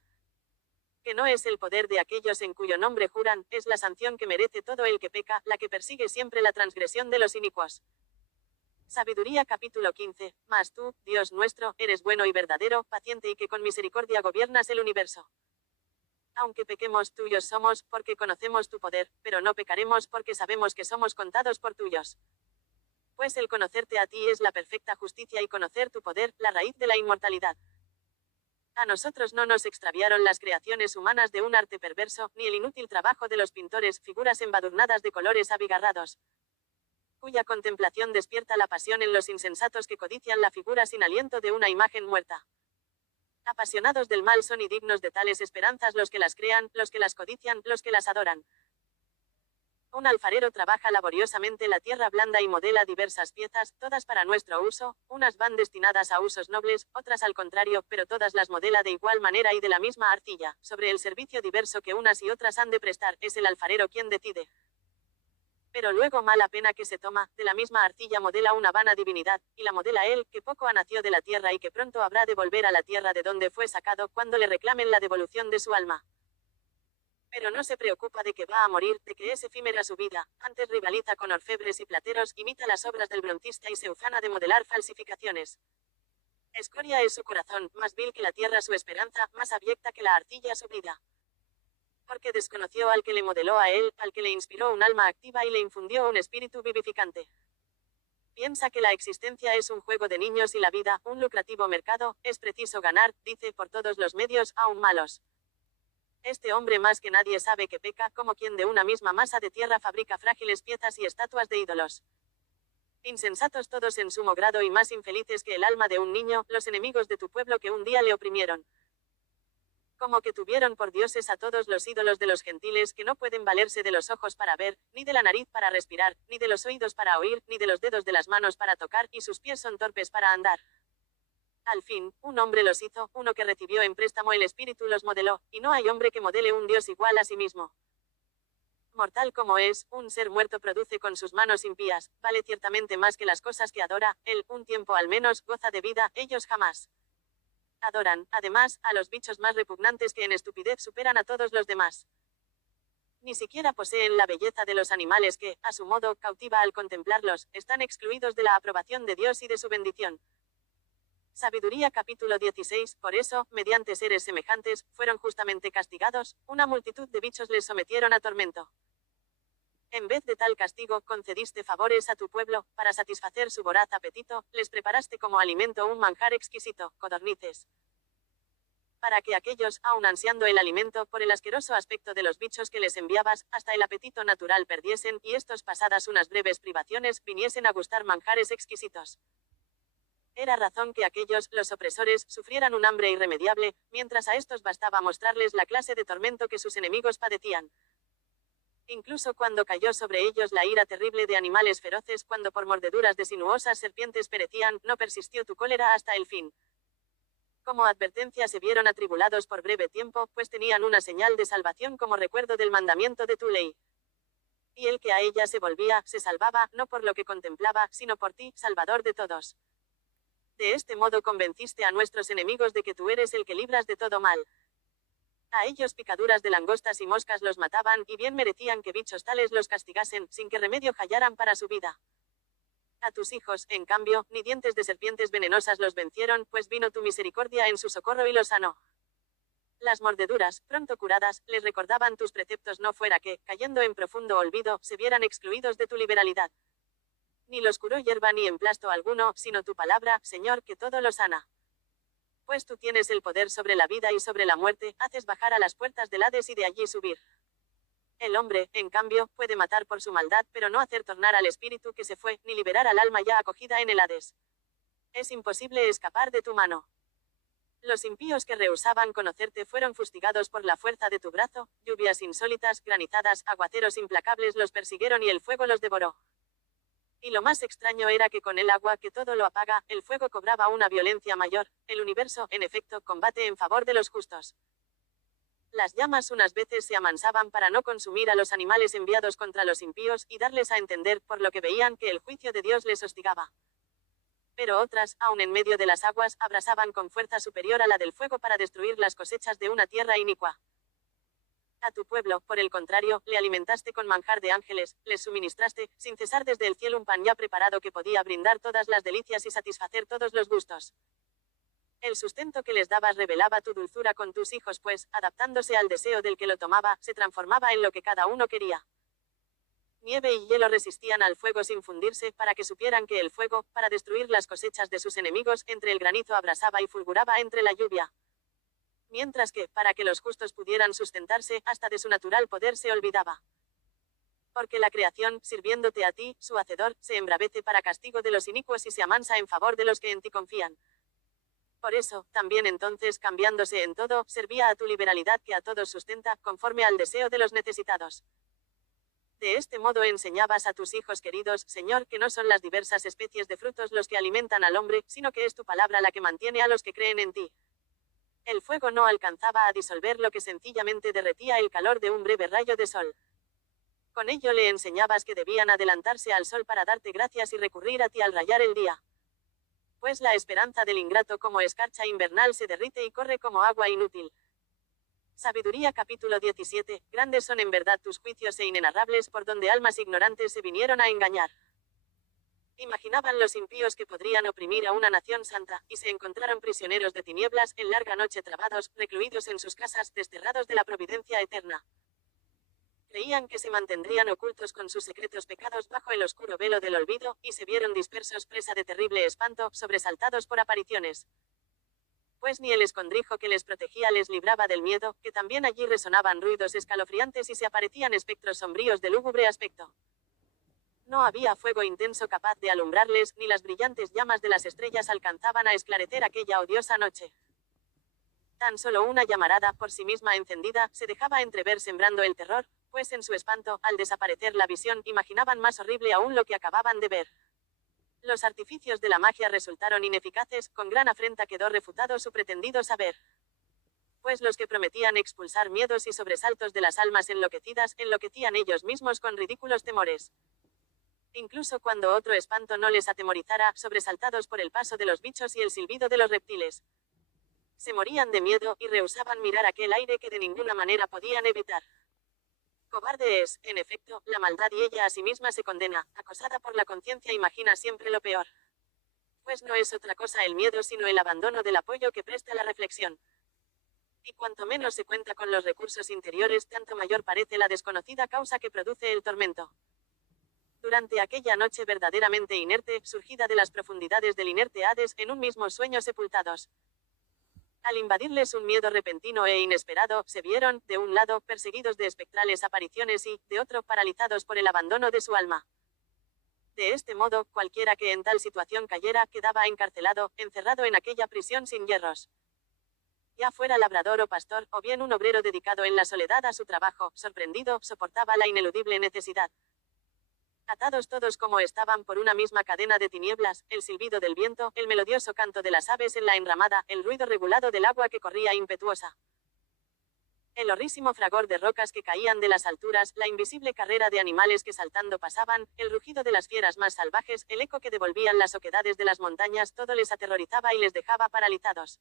Que no es el poder de aquellos en cuyo nombre juran, es la sanción que merece todo el que peca, la que persigue siempre la transgresión de los inicuos. Sabiduría capítulo 15. Mas tú, Dios nuestro, eres bueno y verdadero, paciente y que con misericordia gobiernas el universo. Aunque pequemos, tuyos somos, porque conocemos tu poder, pero no pecaremos porque sabemos que somos contados por tuyos. Pues el conocerte a ti es la perfecta justicia y conocer tu poder, la raíz de la inmortalidad. A nosotros no nos extraviaron las creaciones humanas de un arte perverso, ni el inútil trabajo de los pintores, figuras embadurnadas de colores abigarrados, cuya contemplación despierta la pasión en los insensatos que codician la figura sin aliento de una imagen muerta. Apasionados del mal son y dignos de tales esperanzas los que las crean, los que las codician, los que las adoran. Un alfarero trabaja laboriosamente la tierra blanda y modela diversas piezas, todas para nuestro uso, unas van destinadas a usos nobles, otras al contrario, pero todas las modela de igual manera y de la misma arcilla. Sobre el servicio diverso que unas y otras han de prestar, es el alfarero quien decide. Pero luego mala pena que se toma, de la misma arcilla modela una vana divinidad, y la modela él, que poco ha nacido de la tierra y que pronto habrá de volver a la tierra de donde fue sacado, cuando le reclamen la devolución de su alma. Pero no se preocupa de que va a morir, de que es efímera su vida, antes rivaliza con orfebres y plateros, imita las obras del broncista y se ufana de modelar falsificaciones. Escoria es su corazón, más vil que la tierra su esperanza, más abyecta que la arcilla su vida. Porque desconoció al que le modeló a él, al que le inspiró un alma activa y le infundió un espíritu vivificante. Piensa que la existencia es un juego de niños y la vida, un lucrativo mercado, es preciso ganar, dice por todos los medios, aun malos. Este hombre más que nadie sabe que peca, como quien de una misma masa de tierra fabrica frágiles piezas y estatuas de ídolos. Insensatos todos en sumo grado y más infelices que el alma de un niño, los enemigos de tu pueblo que un día le oprimieron. Como que tuvieron por dioses a todos los ídolos de los gentiles que no pueden valerse de los ojos para ver, ni de la nariz para respirar, ni de los oídos para oír, ni de los dedos de las manos para tocar, y sus pies son torpes para andar. Al fin, un hombre los hizo, uno que recibió en préstamo el espíritu los modeló, y no hay hombre que modele un dios igual a sí mismo. Mortal como es, un ser muerto produce con sus manos impías, vale ciertamente más que las cosas que adora, él, un tiempo al menos, goza de vida, ellos jamás. Adoran, además, a los bichos más repugnantes que en estupidez superan a todos los demás. Ni siquiera poseen la belleza de los animales que, a su modo, cautiva al contemplarlos, están excluidos de la aprobación de Dios y de su bendición. Sabiduría capítulo 16, por eso, mediante seres semejantes, fueron justamente castigados, una multitud de bichos les sometieron a tormento. En vez de tal castigo, concediste favores a tu pueblo, para satisfacer su voraz apetito, les preparaste como alimento un manjar exquisito, codornices. Para que aquellos, aun ansiando el alimento, por el asqueroso aspecto de los bichos que les enviabas, hasta el apetito natural perdiesen, y estos pasadas unas breves privaciones, viniesen a gustar manjares exquisitos. Era razón que aquellos, los opresores, sufrieran un hambre irremediable, mientras a estos bastaba mostrarles la clase de tormento que sus enemigos padecían. Incluso cuando cayó sobre ellos la ira terrible de animales feroces, cuando por mordeduras de sinuosas serpientes perecían, no persistió tu cólera hasta el fin. Como advertencia se vieron atribulados por breve tiempo, pues tenían una señal de salvación como recuerdo del mandamiento de tu ley. Y el que a ella se volvía, se salvaba, no por lo que contemplaba, sino por ti, Salvador de todos. De este modo convenciste a nuestros enemigos de que tú eres el que libras de todo mal. A ellos picaduras de langostas y moscas los mataban, y bien merecían que bichos tales los castigasen, sin que remedio hallaran para su vida. A tus hijos, en cambio, ni dientes de serpientes venenosas los vencieron, pues vino tu misericordia en su socorro y los sanó. Las mordeduras, pronto curadas, les recordaban tus preceptos no fuera que, cayendo en profundo olvido, se vieran excluidos de tu liberalidad. Ni los curó hierba ni emplasto alguno, sino tu palabra, Señor, que todo lo sana. Pues tú tienes el poder sobre la vida y sobre la muerte, haces bajar a las puertas del Hades y de allí subir. El hombre, en cambio, puede matar por su maldad, pero no hacer tornar al espíritu que se fue, ni liberar al alma ya acogida en el Hades. Es imposible escapar de tu mano. Los impíos que rehusaban conocerte fueron fustigados por la fuerza de tu brazo, lluvias insólitas, granizadas, aguaceros implacables los persiguieron y el fuego los devoró. Y lo más extraño era que con el agua que todo lo apaga, el fuego cobraba una violencia mayor, el universo, en efecto, combate en favor de los justos. Las llamas unas veces se amansaban para no consumir a los animales enviados contra los impíos y darles a entender, por lo que veían, que el juicio de Dios les hostigaba. Pero otras, aun en medio de las aguas, abrasaban con fuerza superior a la del fuego para destruir las cosechas de una tierra inicua. A tu pueblo, por el contrario, le alimentaste con manjar de ángeles, les suministraste, sin cesar desde el cielo un pan ya preparado que podía brindar todas las delicias y satisfacer todos los gustos. El sustento que les dabas revelaba tu dulzura con tus hijos, pues, adaptándose al deseo del que lo tomaba, se transformaba en lo que cada uno quería. Nieve y hielo resistían al fuego sin fundirse, para que supieran que el fuego, para destruir las cosechas de sus enemigos, entre el granizo abrasaba y fulguraba entre la lluvia. Mientras que, para que los justos pudieran sustentarse, hasta de su natural poder se olvidaba. Porque la creación, sirviéndote a ti, su hacedor, se embravece para castigo de los inicuos y se amansa en favor de los que en ti confían. Por eso, también entonces, cambiándose en todo, servía a tu liberalidad que a todos sustenta, conforme al deseo de los necesitados. De este modo enseñabas a tus hijos queridos, Señor, que no son las diversas especies de frutos los que alimentan al hombre, sino que es tu palabra la que mantiene a los que creen en ti. El fuego no alcanzaba a disolver lo que sencillamente derretía el calor de un breve rayo de sol. Con ello le enseñabas que debían adelantarse al sol para darte gracias y recurrir a ti al rayar el día. Pues la esperanza del ingrato como escarcha invernal se derrite y corre como agua inútil. Sabiduría capítulo 17, grandes son en verdad tus juicios e inenarrables por donde almas ignorantes se vinieron a engañar. Imaginaban los impíos que podrían oprimir a una nación santa, y se encontraron prisioneros de tinieblas, en larga noche trabados, recluidos en sus casas, desterrados de la providencia eterna. Creían que se mantendrían ocultos con sus secretos pecados bajo el oscuro velo del olvido, y se vieron dispersos presa de terrible espanto, sobresaltados por apariciones. Pues ni el escondrijo que les protegía les libraba del miedo, que también allí resonaban ruidos escalofriantes y se aparecían espectros sombríos de lúgubre aspecto. No había fuego intenso capaz de alumbrarles, ni las brillantes llamas de las estrellas alcanzaban a esclarecer aquella odiosa noche. Tan solo una llamarada, por sí misma encendida, se dejaba entrever sembrando el terror, pues en su espanto, al desaparecer la visión, imaginaban más horrible aún lo que acababan de ver. Los artificios de la magia resultaron ineficaces, con gran afrenta quedó refutado su pretendido saber. Pues los que prometían expulsar miedos y sobresaltos de las almas enloquecidas, enloquecían ellos mismos con ridículos temores. Incluso cuando otro espanto no les atemorizara, sobresaltados por el paso de los bichos y el silbido de los reptiles. Se morían de miedo, y rehusaban mirar aquel aire que de ninguna manera podían evitar. Cobarde es, en efecto, la maldad y ella a sí misma se condena, acosada por la conciencia imagina siempre lo peor. Pues no es otra cosa el miedo sino el abandono del apoyo que presta la reflexión. Y cuanto menos se cuenta con los recursos interiores, tanto mayor parece la desconocida causa que produce el tormento. Durante aquella noche verdaderamente inerte, surgida de las profundidades del inerte Hades, en un mismo sueño sepultados. Al invadirles un miedo repentino e inesperado, se vieron, de un lado, perseguidos de espectrales apariciones y, de otro, paralizados por el abandono de su alma. De este modo, cualquiera que en tal situación cayera, quedaba encarcelado, encerrado en aquella prisión sin hierros. Ya fuera labrador o pastor, o bien un obrero dedicado en la soledad a su trabajo, sorprendido, soportaba la ineludible necesidad. Atados todos como estaban por una misma cadena de tinieblas, el silbido del viento, el melodioso canto de las aves en la enramada, el ruido regulado del agua que corría impetuosa. El horrísimo fragor de rocas que caían de las alturas, la invisible carrera de animales que saltando pasaban, el rugido de las fieras más salvajes, el eco que devolvían las oquedades de las montañas, todo les aterrorizaba y les dejaba paralizados.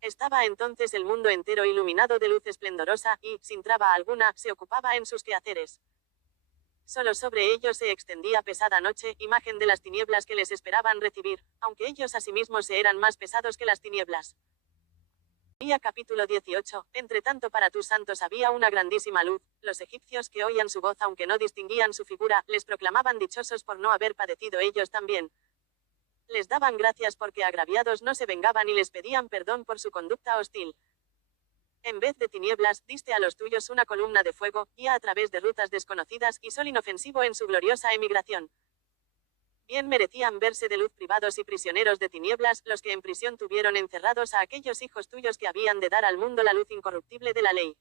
Estaba entonces el mundo entero iluminado de luz esplendorosa, y, sin traba alguna, se ocupaba en sus quehaceres. Solo sobre ellos se extendía pesada noche, imagen de las tinieblas que les esperaban recibir, aunque ellos asimismo se eran más pesados que las tinieblas. Día capítulo 18, entre tanto para tus santos había una grandísima luz, los egipcios que oían su voz aunque no distinguían su figura, les proclamaban dichosos por no haber padecido ellos también. Les daban gracias porque agraviados no se vengaban y les pedían perdón por su conducta hostil. En vez de tinieblas, diste a los tuyos una columna de fuego, guía a través de rutas desconocidas, y sol inofensivo en su gloriosa emigración. Bien merecían verse de luz privados y prisioneros de tinieblas, los que en prisión tuvieron encerrados a aquellos hijos tuyos que habían de dar al mundo la luz incorruptible de la ley.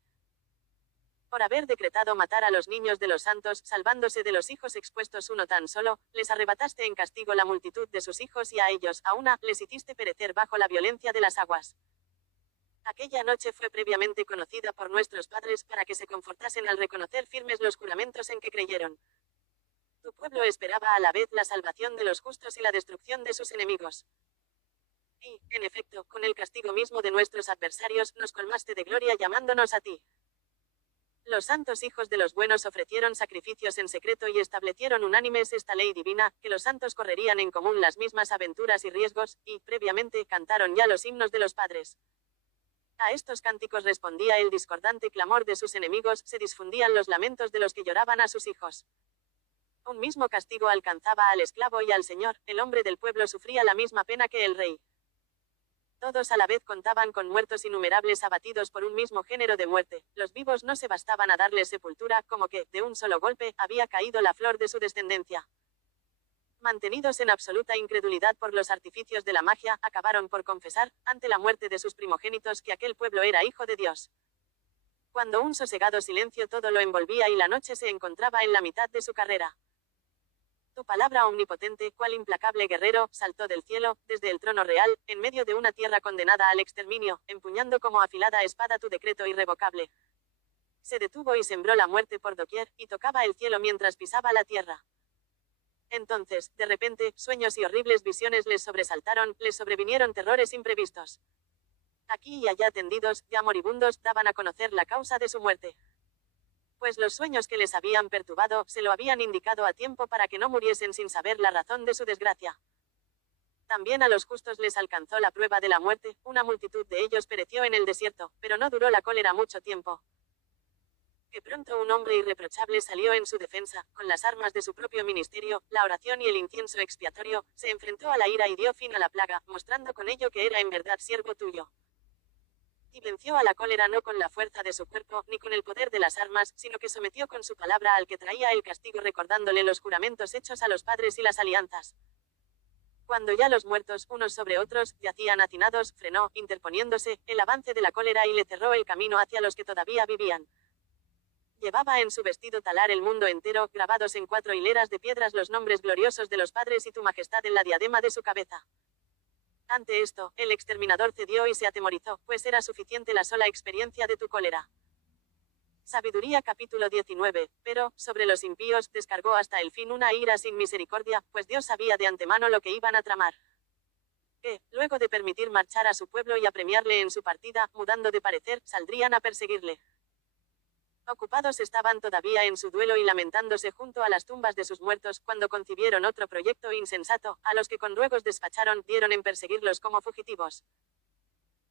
Por haber decretado matar a los niños de los santos, salvándose de los hijos expuestos uno tan solo, les arrebataste en castigo la multitud de sus hijos y a ellos, a una, les hiciste perecer bajo la violencia de las aguas. Aquella noche fue previamente conocida por nuestros padres para que se confortasen al reconocer firmes los juramentos en que creyeron. Tu pueblo esperaba a la vez la salvación de los justos y la destrucción de sus enemigos. Y, en efecto, con el castigo mismo de nuestros adversarios, nos colmaste de gloria llamándonos a ti. Los santos hijos de los buenos ofrecieron sacrificios en secreto y establecieron unánimes esta ley divina, que los santos correrían en común las mismas aventuras y riesgos, y, previamente, cantaron ya los himnos de los padres. A estos cánticos respondía el discordante clamor de sus enemigos, se difundían los lamentos de los que lloraban a sus hijos. Un mismo castigo alcanzaba al esclavo y al señor, el hombre del pueblo sufría la misma pena que el rey. Todos a la vez contaban con muertos innumerables abatidos por un mismo género de muerte, los vivos no se bastaban a darles sepultura, como que, de un solo golpe, había caído la flor de su descendencia. Mantenidos en absoluta incredulidad por los artificios de la magia, acabaron por confesar, ante la muerte de sus primogénitos, que aquel pueblo era hijo de Dios. Cuando un sosegado silencio todo lo envolvía y la noche se encontraba en la mitad de su carrera. Tu palabra omnipotente, cual implacable guerrero, saltó del cielo, desde el trono real, en medio de una tierra condenada al exterminio, empuñando como afilada espada tu decreto irrevocable. Se detuvo y sembró la muerte por doquier, y tocaba el cielo mientras pisaba la tierra. Entonces, de repente, sueños y horribles visiones les sobresaltaron, les sobrevinieron terrores imprevistos. Aquí y allá tendidos, ya moribundos, daban a conocer la causa de su muerte. Pues los sueños que les habían perturbado, se lo habían indicado a tiempo para que no muriesen sin saber la razón de su desgracia. También a los justos les alcanzó la prueba de la muerte, una multitud de ellos pereció en el desierto, pero no duró la cólera mucho tiempo. Que pronto un hombre irreprochable salió en su defensa, con las armas de su propio ministerio, la oración y el incienso expiatorio, se enfrentó a la ira y dio fin a la plaga, mostrando con ello que era en verdad siervo tuyo. Y venció a la cólera no con la fuerza de su cuerpo, ni con el poder de las armas, sino que sometió con su palabra al que traía el castigo recordándole los juramentos hechos a los padres y las alianzas. Cuando ya los muertos, unos sobre otros, yacían hacinados, frenó, interponiéndose, el avance de la cólera y le cerró el camino hacia los que todavía vivían. Llevaba en su vestido talar el mundo entero, grabados en 4 hileras de piedras los nombres gloriosos de los padres y tu majestad en la diadema de su cabeza. Ante esto, el exterminador cedió y se atemorizó, pues era suficiente la sola experiencia de tu cólera. Sabiduría capítulo 19, pero, sobre los impíos, descargó hasta el fin una ira sin misericordia, pues Dios sabía de antemano lo que iban a tramar. Que, luego de permitir marchar a su pueblo y apremiarle en su partida, mudando de parecer, saldrían a perseguirle. Ocupados estaban todavía en su duelo y lamentándose junto a las tumbas de sus muertos, cuando concibieron otro proyecto insensato, a los que con ruegos despacharon, dieron en perseguirlos como fugitivos.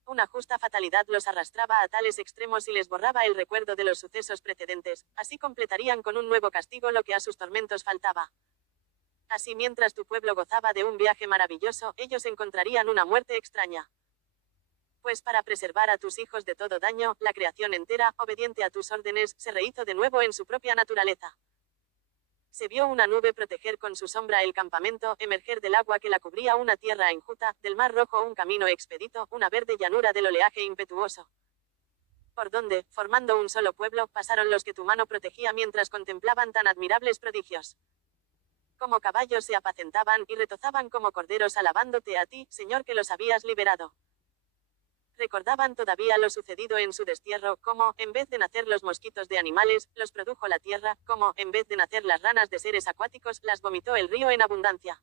Una justa fatalidad los arrastraba a tales extremos y les borraba el recuerdo de los sucesos precedentes, así completarían con un nuevo castigo lo que a sus tormentos faltaba. Así mientras tu pueblo gozaba de un viaje maravilloso, ellos encontrarían una muerte extraña. Pues para preservar a tus hijos de todo daño, la creación entera, obediente a tus órdenes, se rehizo de nuevo en su propia naturaleza. Se vio una nube proteger con su sombra el campamento, emerger del agua que la cubría una tierra enjuta, del mar rojo un camino expedito, una verde llanura del oleaje impetuoso. Por donde, formando un solo pueblo, pasaron los que tu mano protegía mientras contemplaban tan admirables prodigios. Como caballos se apacentaban, y retozaban como corderos alabándote a ti, Señor, que los habías liberado. Recordaban todavía lo sucedido en su destierro, como, en vez de nacer los mosquitos de animales, los produjo la tierra, como, en vez de nacer las ranas de seres acuáticos, las vomitó el río en abundancia.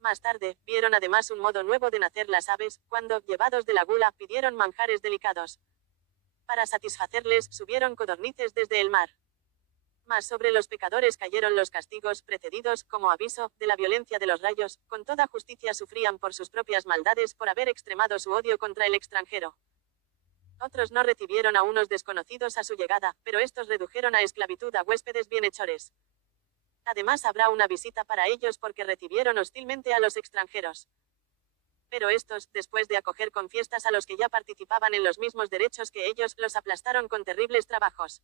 Más tarde, vieron además un modo nuevo de nacer las aves, cuando, llevados de la gula, pidieron manjares delicados. Para satisfacerles, subieron codornices desde el mar. Mas sobre los pecadores cayeron los castigos, precedidos, como aviso, de la violencia de los rayos, con toda justicia sufrían por sus propias maldades, por haber extremado su odio contra el extranjero. Otros no recibieron a unos desconocidos a su llegada, pero estos redujeron a esclavitud a huéspedes bienhechores. Además habrá una visita para ellos porque recibieron hostilmente a los extranjeros. Pero estos, después de acoger con fiestas a los que ya participaban en los mismos derechos que ellos, los aplastaron con terribles trabajos.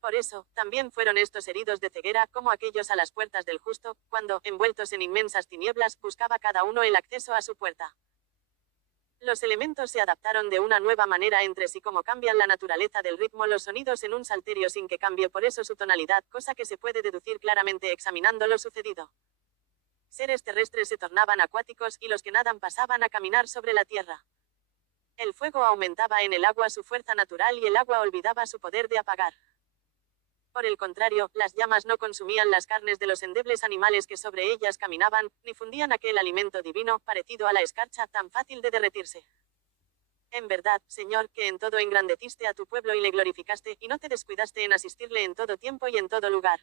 Por eso, también fueron estos heridos de ceguera, como aquellos a las puertas del justo, cuando, envueltos en inmensas tinieblas, buscaba cada uno el acceso a su puerta. Los elementos se adaptaron de una nueva manera entre sí como cambian la naturaleza del ritmo los sonidos en un salterio sin que cambie por eso su tonalidad, cosa que se puede deducir claramente examinando lo sucedido. Seres terrestres se tornaban acuáticos, y los que nadan pasaban a caminar sobre la tierra. El fuego aumentaba en el agua su fuerza natural y el agua olvidaba su poder de apagar. Por el contrario, las llamas no consumían las carnes de los endebles animales que sobre ellas caminaban, ni fundían aquel alimento divino, parecido a la escarcha, tan fácil de derretirse. En verdad, Señor, que en todo engrandeciste a tu pueblo y le glorificaste, y no te descuidaste en asistirle en todo tiempo y en todo lugar.